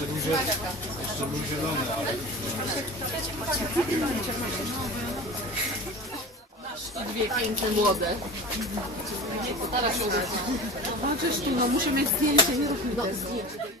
Jeszcze jeszcze był zielony, Dwie piękne młode. Się. Zobaczysz tu, no muszę mieć zdjęcie, nie rób mi No, tego. zdjęcie.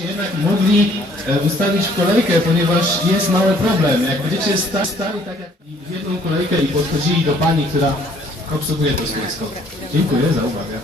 się jednak mogli e, ustawić w kolejkę, ponieważ jest mały problem. Jak będziecie sta- stali tak jak w jedną kolejkę i podchodzili do pani, która obsługuje to stoisko. Dziękuję za uwagę.